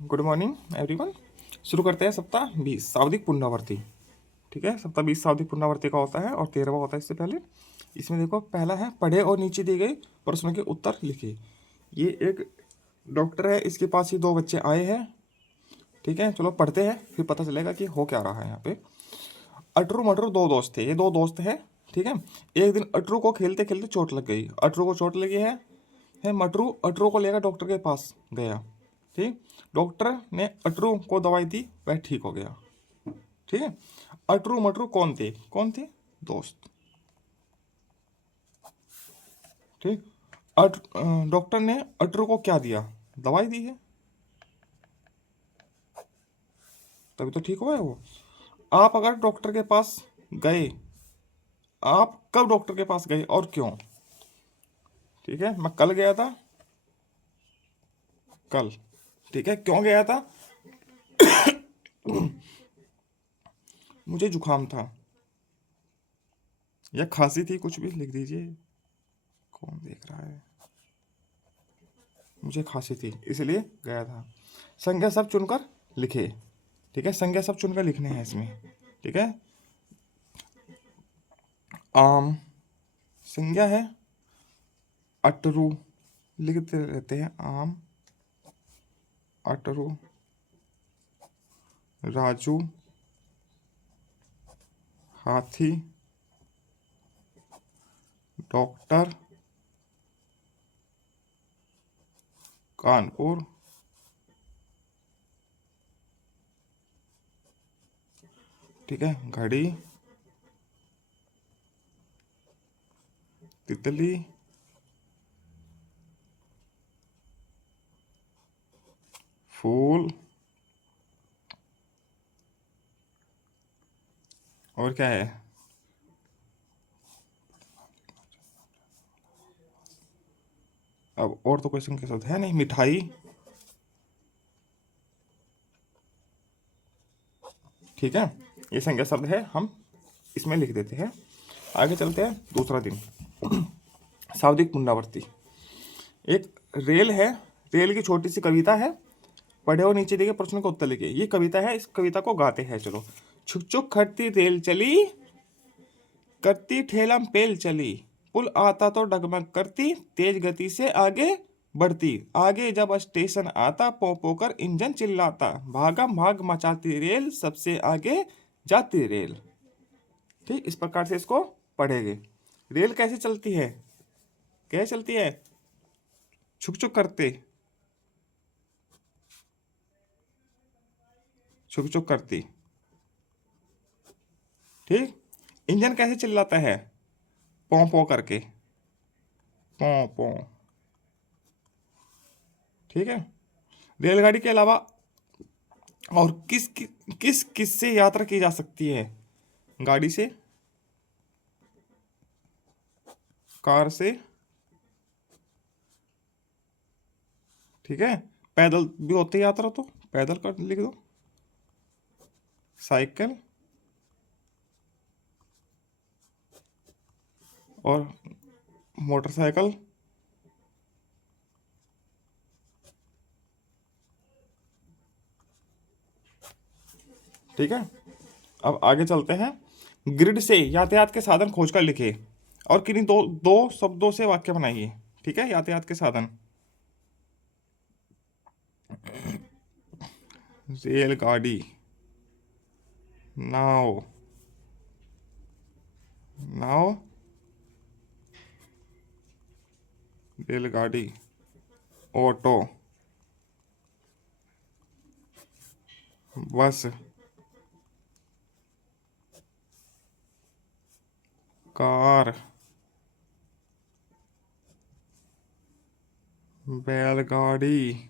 Good morning everyone. शुरू करते हैं सप्ताह 20 शाब्दिक पुनरावृत्ति। ठीक है, सप्ताह 20 शाब्दिक पुनरावृत्ति का होता है और 13वां होता है इससे पहले। इसमें देखो पहला है पढ़े और नीचे दिए गए प्रश्नों के उत्तर लिखे। ये एक डॉक्टर है, इसके पास ही दो बच्चे आए हैं। ठीक है, चलो पढ़ते हैं फिर पता चलेगा कि हो क्या रहा है यहाँ पे। अटरू मटरू दो दोस्त थे, ये दो दोस्त है। ठीक है, एक दिन अटरू को खेलते खेलते चोट लग गई। अटरू को चोट लगी है मटरू अटरू को लेकर डॉक्टर के पास गया। ठीक, डॉक्टर ने अटरू को दवाई दी, वह ठीक हो गया। ठीक है, अटरू मटरू कौन थे? दोस्त। ठीक, डॉक्टर ने अटरू को क्या दिया? दवाई दी है, तभी तो ठीक हुआ है वो। आप अगर डॉक्टर के पास गए, आप कब डॉक्टर के पास गए और क्यों? ठीक है, मैं कल गया था। कल। ठीक है, क्यों गया था? मुझे जुकाम था या खांसी थी, कुछ भी लिख दीजिए। कौन देख रहा है? मुझे खांसी थी इसलिए गया था। संज्ञा सब चुनकर लिखे। ठीक है, संज्ञा सब चुनकर लिखने हैं इसमें। ठीक है, आम संज्ञा है, अटरू लिखते रहते हैं। आम, अटरू, राजू, हाथी, डॉक्टर, कानपुर, ठीक है, घड़ी, तितली, फूल, और क्या है? अब और तो कोई संख्या शब्द है नहीं। मिठाई। ठीक है, ये संज्ञा शब्द है, हम इसमें लिख देते हैं। आगे चलते हैं। दूसरा दिन शाब्दिक पुनरावृत्ति। एक रेल है, रेल की छोटी सी कविता है। पढ़े और नीचे दिए प्रश्न का उत्तर लिखिए। ये कविता है, इस कविता को गाते हैं। चलो। छुक छुक खड़ती रेल चली, करती ठेलम पेल चली, पुल आता तो डगमग करती, तेज गति से आगे बढ़ती, आगे जब स्टेशन आता पो पो कर इंजन चिल्लाता, भागम भाग मचाती रेल, सबसे आगे जाती रेल। ठीक, इस प्रकार से इसको पढ़ेंगे। रेल कैसे चलती है? कैसे चलती है? छुक छुक करते, छुक छुक करती। ठीक, इंजन कैसे चिल्लाता है? पौ पौ करके, पौ पौ। ठीक है, रेलगाड़ी के अलावा और किस किस से यात्रा की जा सकती है? गाड़ी से, कार से, ठीक है, पैदल भी होती है यात्रा, तो पैदल कर लिख दो। साइकिल और मोटरसाइकिल। ठीक है, अब आगे चलते हैं। ग्रिड से यातायात के साधन खोजकर लिखे और किन्हीं दो दो शब्दों से वाक्य बनाइए। ठीक है, यातायात के साधन। रेलगाड़ी, नाव, नाव, रेलगाड़ी, ऑटो, बस, कार, बैलगाड़ी।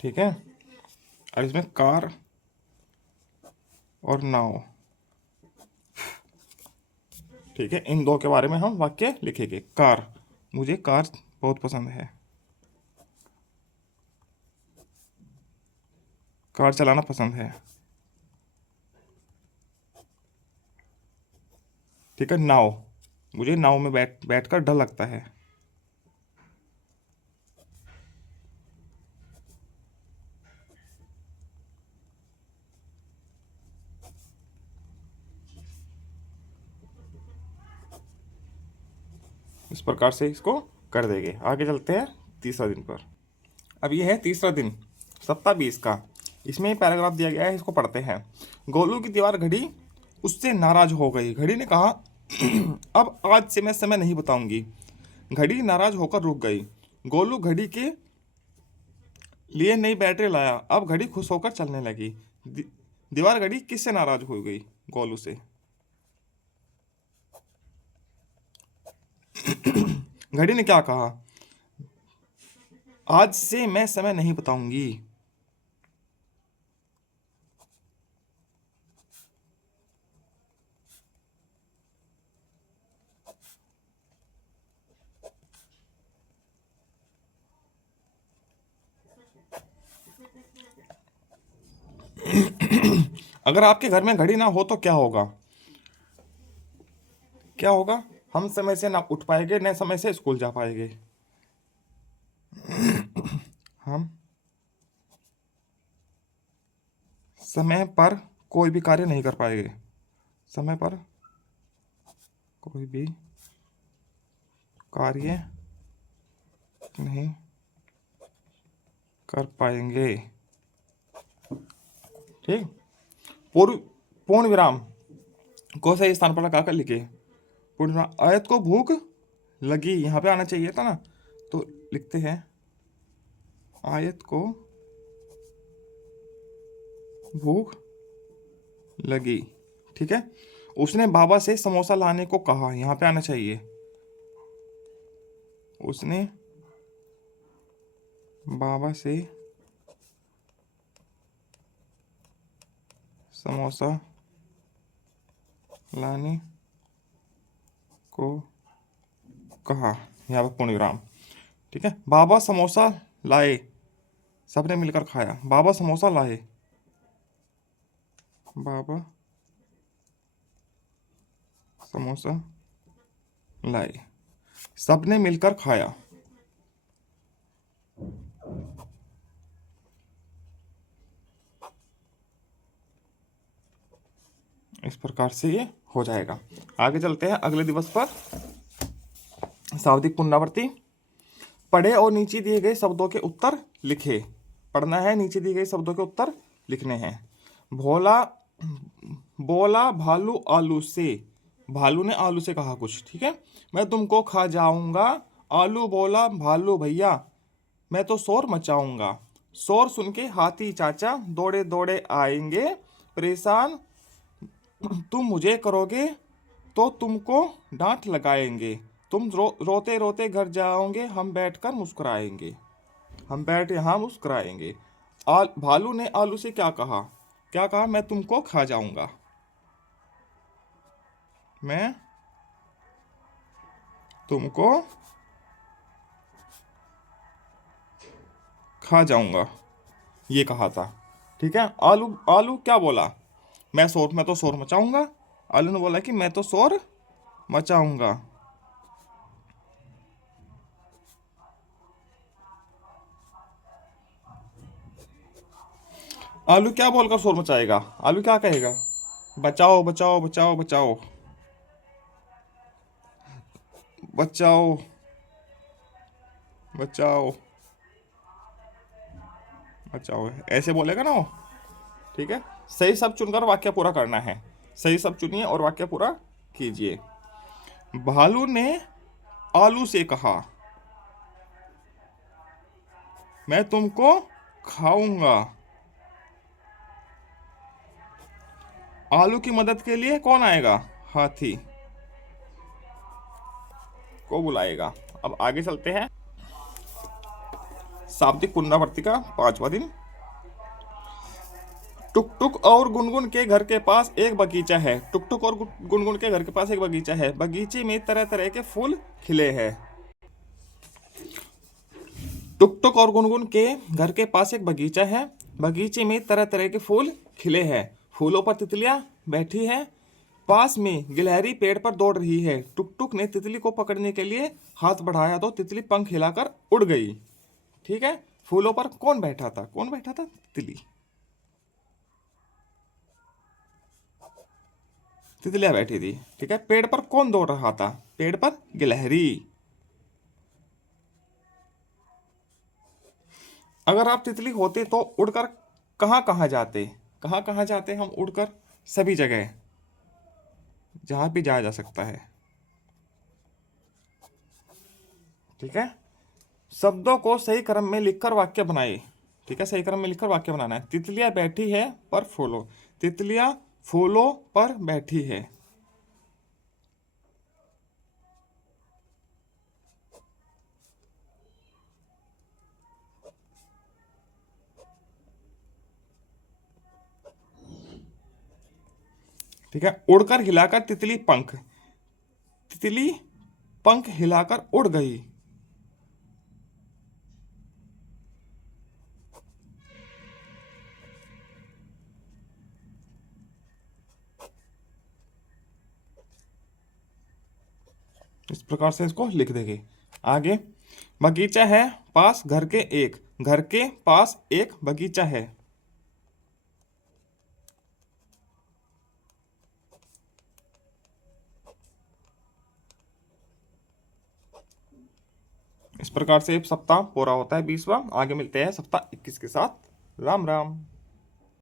ठीक है, और इसमें कार और नाव। ठीक है, इन दो के बारे में हम वाक्य लिखेंगे। कार, मुझे कार बहुत पसंद है, कार चलाना पसंद है। ठीक है, नाव, मुझे नाव में बैठकर डर लगता है। इस प्रकार से इसको कर देंगे। आगे चलते हैं तीसरा दिन पर। अब ये है तीसरा दिन सप्ताह 20 का। इसमें पैराग्राफ दिया गया है, इसको पढ़ते हैं। गोलू की दीवार घड़ी उससे नाराज हो गई। घड़ी ने कहा अब आज से मैं समय नहीं बताऊंगी। घड़ी नाराज होकर रुक गई। गोलू घड़ी के लिए नई बैटरी लाया। अब घड़ी खुश होकर चलने लगी। दीवार घड़ी किससे नाराज हो गई? गोलू से। घड़ी ने क्या कहा? आज से मैं समय नहीं बताऊंगी। अगर आपके घर में घड़ी ना हो तो क्या होगा? क्या होगा? हम समय से ना उठ पाएंगे, न समय से स्कूल जा पाएंगे। हम समय पर कोई भी कार्य नहीं कर पाएंगे। समय पर कोई भी कार्य नहीं कर पाएंगे। ठीक। पूर्व पूर्ण विराम को सही स्थान पर लगाकर लिखे। पूर्ण विराम। आयत को भूख लगी, यहाँ पे आना चाहिए था ना, तो लिखते हैं आयत को भूख लगी। ठीक है। उसने बाबा से समोसा लाने को कहा, यहाँ पे आना चाहिए। उसने बाबा से समोसा लाने को कहा, यहाँ पर पूर्ण विराम। ठीक है। बाबा समोसा लाए, सबने मिलकर खाया। बाबा समोसा लाए, बाबा समोसा लाए, सबने मिलकर खाया। इस प्रकार से ये हो जाएगा। आगे चलते हैं अगले दिवस पर। शाब्दिक पुनरावृत्ति। पढ़े और नीचे दिए गए शब्दों के उत्तर लिखे। पढ़ना है, नीचे दिए गए शब्दों के उत्तर लिखने हैं। भोला बोला भालू आलू से। भालू ने आलू से कहा कुछ। ठीक है। मैं तुमको खा जाऊंगा। आलू बोला भालू भैया मैं तो शोर मचाऊंगा। शोर सुन के हाथी चाचा दौड़े दौड़े आएंगे। परेशान तुम मुझे करोगे तो तुमको डांट लगाएंगे। तुम रोते रोते घर जाओगे, हम बैठकर मुस्कुराएंगे। हम बैठ यहाँ मुस्कुराएंगे। भालू ने आलू से क्या कहा? क्या कहा? मैं तुमको खा जाऊंगा। मैं तुमको खा जाऊंगा, ये कहा था। ठीक है। आलू आलू क्या बोला? मैं तो शोर मचाऊंगा। आलू ने बोला कि मैं तो शोर मचाऊंगा। आलू क्या बोलकर शोर मचाएगा? आलू क्या कहेगा? बचाओ बचाओ बचाओ बचाओ बचाओ बचाओ बचाओ, ऐसे बोलेगा ना वो। ठीक है। सही सब चुनकर वाक्य पूरा करना है। सही सब चुनिए और वाक्य पूरा कीजिए। भालू ने आलू से कहा मैं तुमको खाऊंगा। आलू की मदद के लिए कौन आएगा? हाथी को बुलाएगा। अब आगे चलते हैं। शाब्दिक पुनरावृत्ति का 5वां दिन। टुक टुक और गुनगुन के घर के पास एक बगीचा है। टुक टुक और गुनगुन के घर के पास एक बगीचा है। बगीचे में तरह तरह के फूल खिले हैं। टुक टुक और गुनगुन के घर के पास एक बगीचा है। बगीचे में तरह तरह के फूल खिले हैं। फूलों पर तितलियां बैठी हैं। पास में गिलहरी पेड़ पर दौड़ रही है। टुक टुक ने तितली को पकड़ने के लिए हाथ बढ़ाया तो तितली पंख हिलाकर उड़ गई। ठीक है। फूलों पर कौन बैठा था? कौन बैठा था? तितली। तितलियां बैठी थी। ठीक है। पेड़ पर कौन दौड़ रहा था? पेड़ पर गिलहरी। अगर आप तितली होते तो उड़कर कहाँ कहाँ जाते? कहाँ कहाँ जाते हम उड़कर? सभी जगह, जहाँ भी जाया जा सकता है। ठीक है। शब्दों को सही क्रम में लिखकर वाक्य बनाए। ठीक है, सही क्रम में लिखकर वाक्य बनाना है। तितलियां बैठी है पर फूलो, तितलियां फूलों पर बैठी है। ठीक है, उड़कर हिलाकर तितली पंख, तितली पंख हिलाकर उड़ गई। इस प्रकार से इसको लिख देंगे। आगे, बगीचा है पास घर के एक, घर के पास एक बगीचा है। इस प्रकार से सप्ताह पूरा होता है 20वां। आगे मिलते हैं सप्ताह 21 के साथ। राम राम।